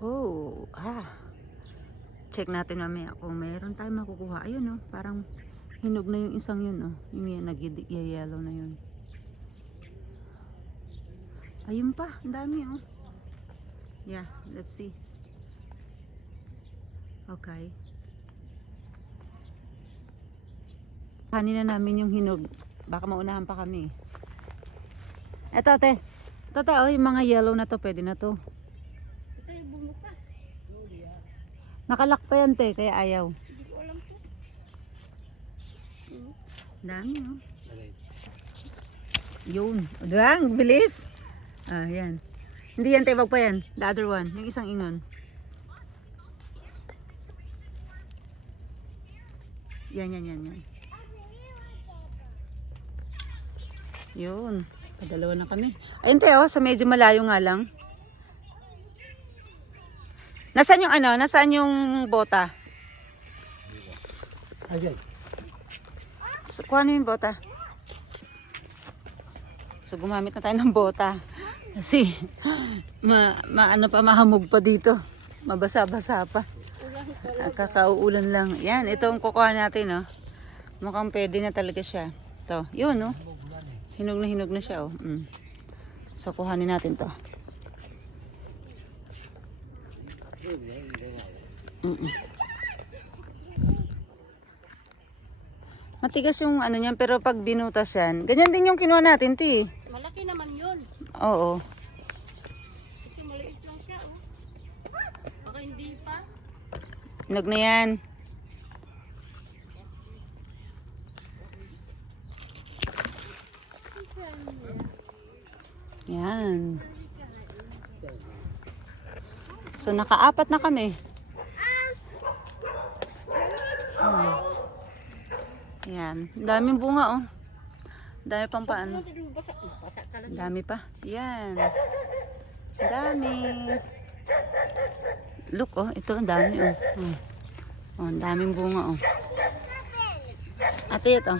Oh, check natin mamaya kung mayroon tayong makukuha. Ayun oh, parang hinog na yung isang yun oh. Yung nag-yellow na yun. Ayun pa, ang dami oh. Yeah, let's see. Okay. Kanina namin yung hinog. Baka maunahan pa kami. Eto ate. Ito oh, yung mga yellow na to, pwede na to. Ito yung bumukas. Nakalak pa yan te, kaya ayaw. Hindi ko alam to. Dami oh. Yun. Udang, bilis. Yan. Hindi yan te, wag pa yan. The other one, yung isang ingon. Yan. Yun. Padalawa na kami. Ayun te oh, sa medyo malayo nga lang. Nasaan yung ano? Nasaan yung bota? Ayan. Kuha na yung bota. So gumamit na tayo ng bota. Kasi ano pa, mahamog pa dito. Mabasa-basa pa. Kakauulan lang. Yan, ito ang kukuha natin oh. Mukhang pwede na talaga siya. Ito, yun oh. Hinog na siya oh. So kuhanin natin to. Matigas yung ano niyan, pero pag binutas yan, ganyan din yung kinuha natin ti. Malaki naman yun. Oo. Ito maliit lang siya oh. Baka hindi pa. Hinog na yan. Yan. So nakaapat na kami. Yan. Daming bunga oh. Dami pang paano. Basa ka lang. Dami pa. Yan. Dami. Look oh, ito ang dami oh. Oh, ang daming bunga oh. Ate ito.